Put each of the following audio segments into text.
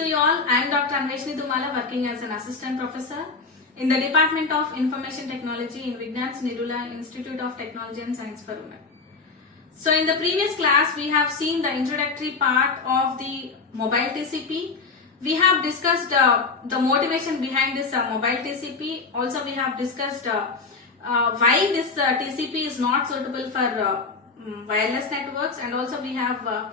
to you all. I am Dr. Anveshni Dumala, working as an assistant professor in the Department of Information Technology in Vignans Nirula Institute of Technology and Science for Women. So in the previous class, we have seen the introductory part of the mobile TCP. We have discussed the motivation behind this mobile TCP. Also, we have discussed why this TCP is not suitable for wireless networks, and also we have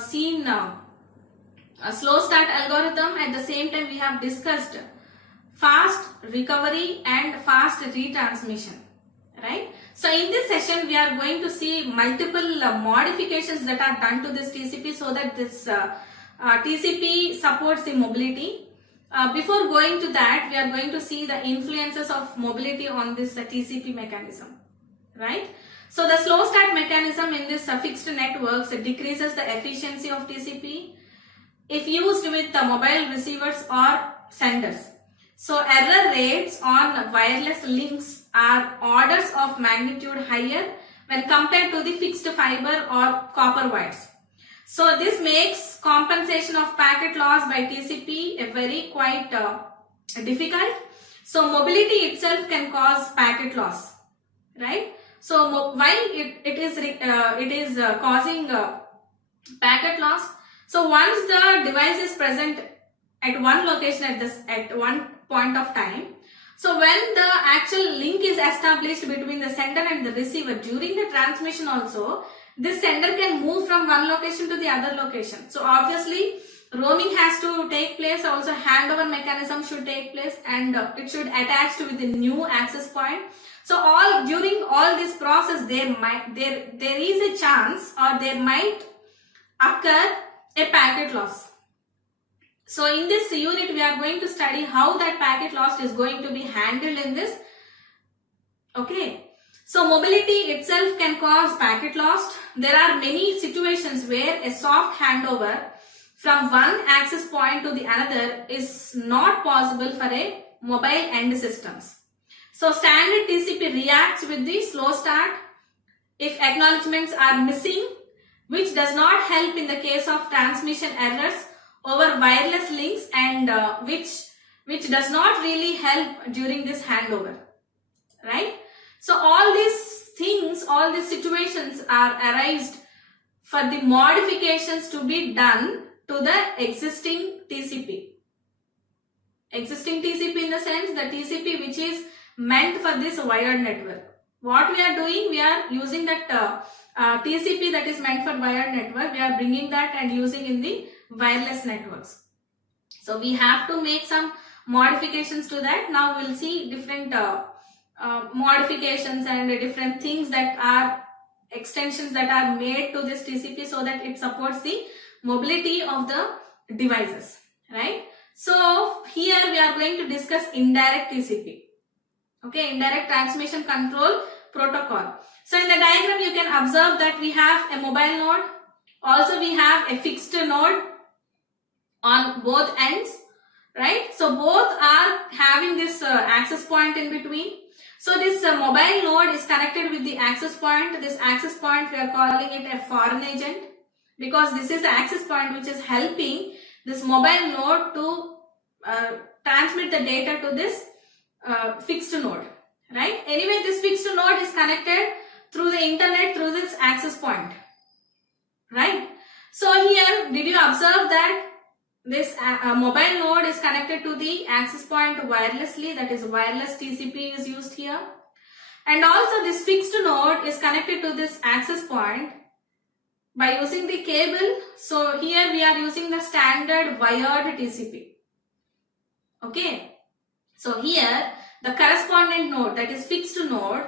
seen a slow start algorithm. At the same time, we have discussed fast recovery and fast retransmission, right? So in this session, we are going to see multiple modifications that are done to this TCP so that this TCP supports the mobility. Before going to that, we are going to see the influences of mobility on this TCP mechanism, right? So the slow start mechanism in this fixed networks decreases the efficiency of TCP if used with the mobile receivers or senders. So error rates on wireless links are orders of magnitude higher when compared to the fixed fiber or copper wires. So this makes compensation of packet loss by TCP a very quite difficult. So mobility itself can cause packet loss, right? So why it is causing packet loss? So once the device is present at one location at one point of time, so when the actual link is established between the sender and the receiver during the transmission also, this sender can move from one location to the other location. So obviously roaming has to take place, also handover mechanism should take place, and it should attach to the new access point. So during all this process, there is a chance, or there might occur a packet loss. So in this unit, we are going to study how that packet loss is going to be handled in this. Okay. So mobility itself can cause packet loss. There are many situations where a soft handover from one access point to the another is not possible for a mobile end systems. So standard TCP reacts with the slow start if acknowledgements are missing, which does not help in the case of transmission errors over wireless links, and which does not really help during this handover, right? So all these things, all these situations are arised for the modifications to be done to the existing TCP. Existing TCP in the sense the TCP which is meant for this wired network. What we are doing, we are using that TCP that is meant for wired network, we are bringing that and using in the wireless networks. So we have to make some modifications to that. Now we'll see different modifications and different things that are extensions that are made to this TCP so that it supports the mobility of the devices, right? So here we are going to discuss indirect TCP. Okay, indirect transmission control protocol. So in the diagram you can observe that we have a mobile node, also we have a fixed node on both ends, right? So both are having this access point in between. So this mobile node is connected with the access point. This access point, we are calling it a foreign agent, because this is the access point which is helping this mobile node to transmit the data to this fixed node, right? Anyway, this fixed node is connected through the internet through this access point, right? So here, did you observe that this mobile node is connected to the access point wirelessly, that is wireless TCP is used here. And also this fixed node is connected to this access point by using the cable. So here we are using the standard wired TCP. Okay. So here the correspondent node, that is fixed node,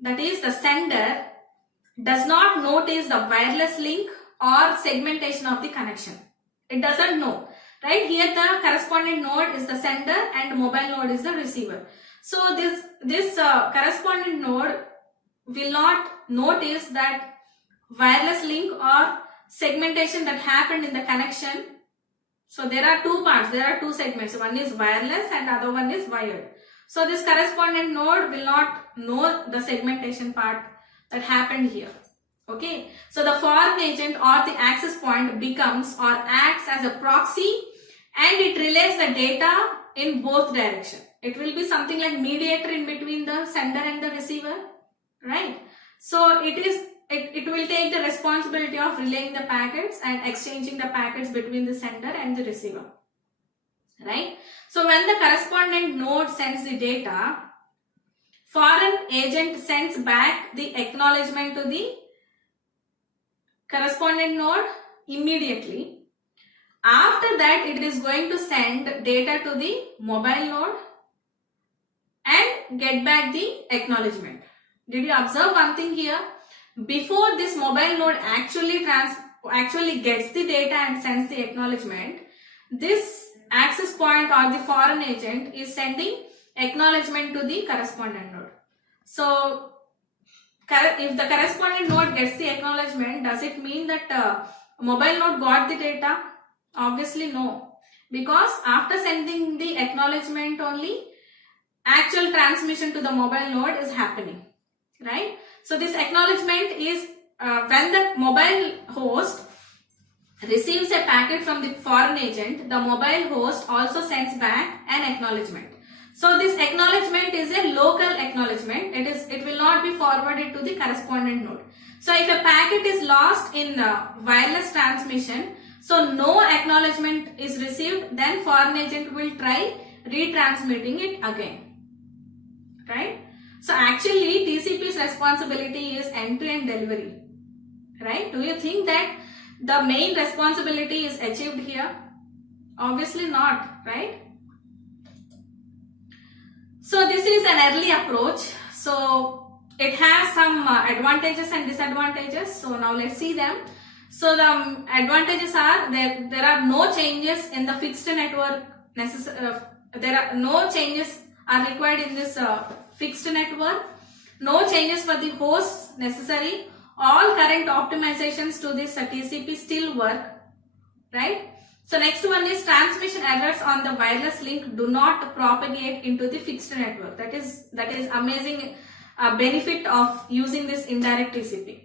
that is the sender, does not notice the wireless link or segmentation of the connection. It doesn't know, right? Here the correspondent node is the sender and mobile node is the receiver. So this correspondent node will not notice that wireless link or segmentation that happened in the connection. So there are two parts, there are two segments. One is wireless and other one is wired. So this correspondent node will not know the segmentation part that happened here. Okay, so the foreign agent or the access point becomes or acts as a proxy and it relays the data in both direction. It will be something like mediator in between the sender and the receiver, right? So it will take the responsibility of relaying the packets and exchanging the packets between the sender and the receiver, right? So when the correspondent node sends the data, foreign agent sends back the acknowledgement to the correspondent node immediately. After that, it is going to send data to the mobile node and get back the acknowledgement. Did you observe one thing here? Before this mobile node actually gets the data and sends the acknowledgement, this access point or the foreign agent is sending acknowledgement to the correspondent node. So if the correspondent node gets the acknowledgement, does it mean that mobile node got the data? Obviously no, because after sending the acknowledgement only, actual transmission to the mobile node is happening, right? So this acknowledgement is when the mobile host receives a packet from the foreign agent, the mobile host also sends back an acknowledgement. So this acknowledgement is a local acknowledgement. It will not be forwarded to the correspondent node. So if a packet is lost in wireless transmission, so no acknowledgement is received, then foreign agent will try retransmitting it again, right? So actually TCP's responsibility is end-to-end delivery, right? Do you think that the main responsibility is achieved here? Obviously not, right? So this is an early approach. So it has some advantages and disadvantages. So now let's see them. So the advantages are there are no changes in the fixed network there are no changes are required in this fixed network. No changes for the hosts necessary. All current optimizations to this TCP still work, right? So next one is transmission errors on the wireless link do not propagate into the fixed network. That is amazing benefit of using this indirect TCP,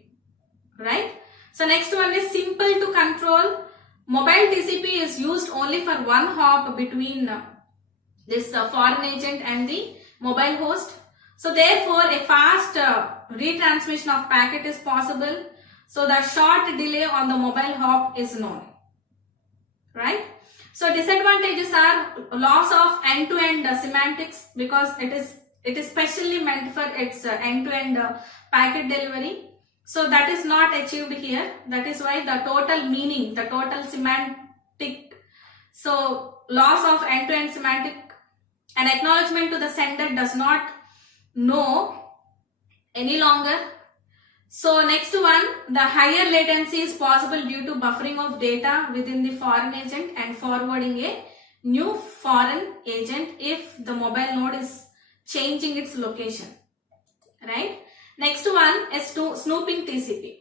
right? So next one is simple to control. Mobile TCP is used only for one hop between this foreign agent and the mobile host. So therefore a fast retransmission of packet is possible. So the short delay on the mobile hop is known, right? So disadvantages are loss of end-to-end semantics, because it is specially meant for its end-to-end packet delivery. So that is not achieved here. That is why the total meaning, the total semantic, so loss of end-to-end semantic, an acknowledgement to the sender does not know any longer. So next one, the higher latency is possible due to buffering of data within the foreign agent and forwarding a new foreign agent if the mobile node is changing its location, right? Next one is snooping TCP.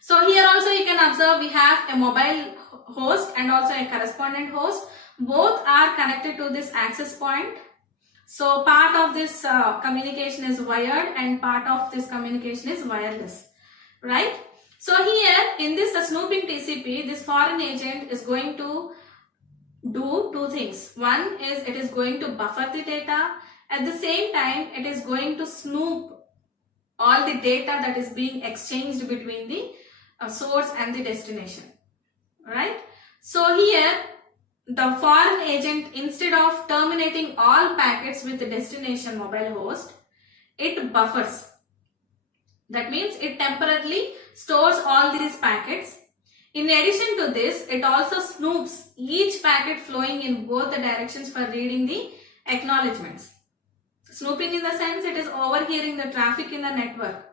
So here also you can observe we have a mobile host and also a correspondent host. Both are connected to this access point. So part of this communication is wired and part of this communication is wireless, right? So here in this snooping TCP, this foreign agent is going to do two things. One is it is going to buffer the data. At the same time, it is going to snoop all the data that is being exchanged between the source and the destination, right? So here the foreign agent, instead of terminating all packets with the destination mobile host, it buffers. That means it temporarily stores all these packets. In addition to this, it also snoops each packet flowing in both the directions for reading the acknowledgements. Snooping in the sense it is overhearing the traffic in the network.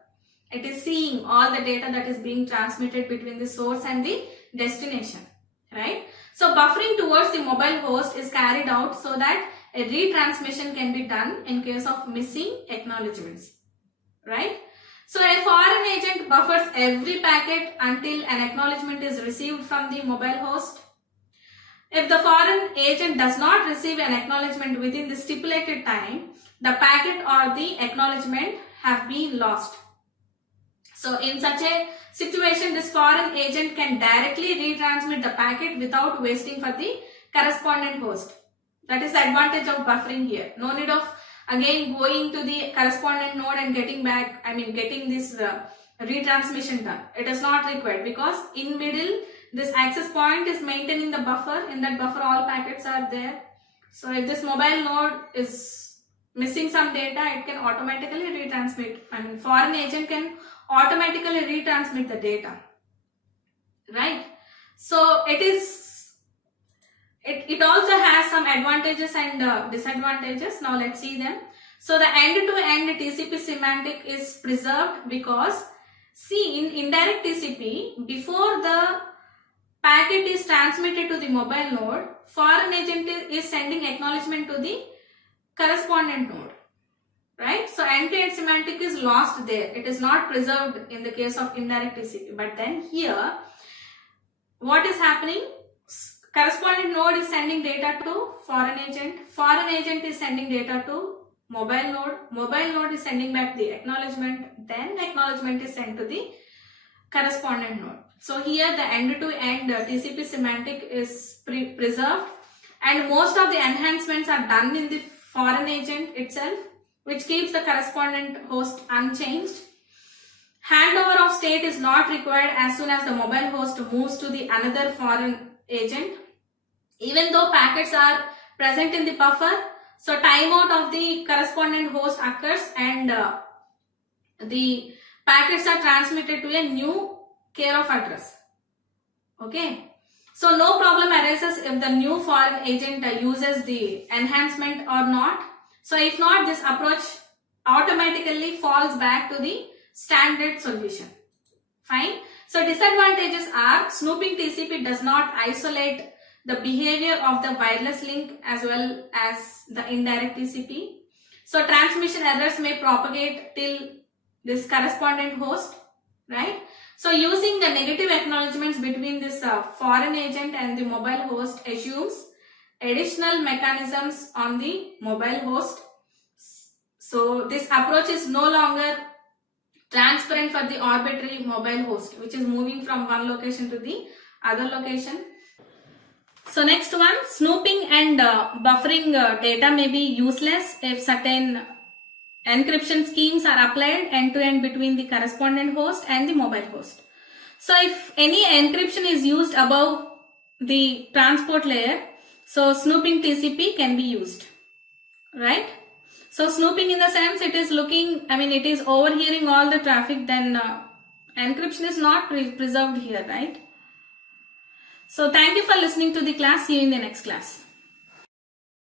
It is seeing all the data that is being transmitted between the source and the destination, right? So buffering towards the mobile host is carried out so that a retransmission can be done in case of missing acknowledgements, right? So a foreign agent buffers every packet until an acknowledgement is received from the mobile host. If the foreign agent does not receive an acknowledgement within the stipulated time, the packet or the acknowledgement have been lost. So in such a situation, this foreign agent can directly retransmit the packet without waiting for the correspondent host. That is the advantage of buffering here. No need of again going to the correspondent node and getting this retransmission done. It is not required because in middle this access point is maintaining the buffer. In that buffer all packets are there. So if this mobile node is missing some data, it can automatically retransmit. Foreign agent can automatically retransmit the data, right? So it also has some advantages and disadvantages. Now let's see them. So the end-to-end TCP semantic is preserved because see, in indirect TCP, before the packet is transmitted to the mobile node, foreign agent is sending acknowledgement to the correspondent node, right? So end-to-end semantic is lost there. It is not preserved in the case of indirect TCP. But then here, what is happening? Correspondent node is sending data to foreign agent is sending data to mobile node is sending back the acknowledgement, then acknowledgement is sent to the correspondent node. So here the end-to-end TCP semantic is preserved, and most of the enhancements are done in the foreign agent itself, which keeps the correspondent host unchanged. Handover of state is not required as soon as the mobile host moves to the another foreign agent, even though packets are present in the buffer. So timeout of the correspondent host occurs and the packets are transmitted to a new care of address. Okay. So no problem arises if the new foreign agent uses the enhancement or not. So if not, this approach automatically falls back to the standard solution. Fine. So disadvantages are snooping TCP does not isolate the behavior of the wireless link as well as the indirect TCP. So transmission errors may propagate till this correspondent host, right? So using the negative acknowledgements between this foreign agent and the mobile host assumes additional mechanisms on the mobile host. So this approach is no longer transparent for the arbitrary mobile host, which is moving from one location to the other location. So next one, snooping and buffering data may be useless if certain encryption schemes are applied end-to-end between the correspondent host and the mobile host. So if any encryption is used above the transport layer, so snooping TCP can be used, right? So snooping in the sense it is it is overhearing all the traffic, then encryption is not preserved here, right? So thank you for listening to the class. See you in the next class.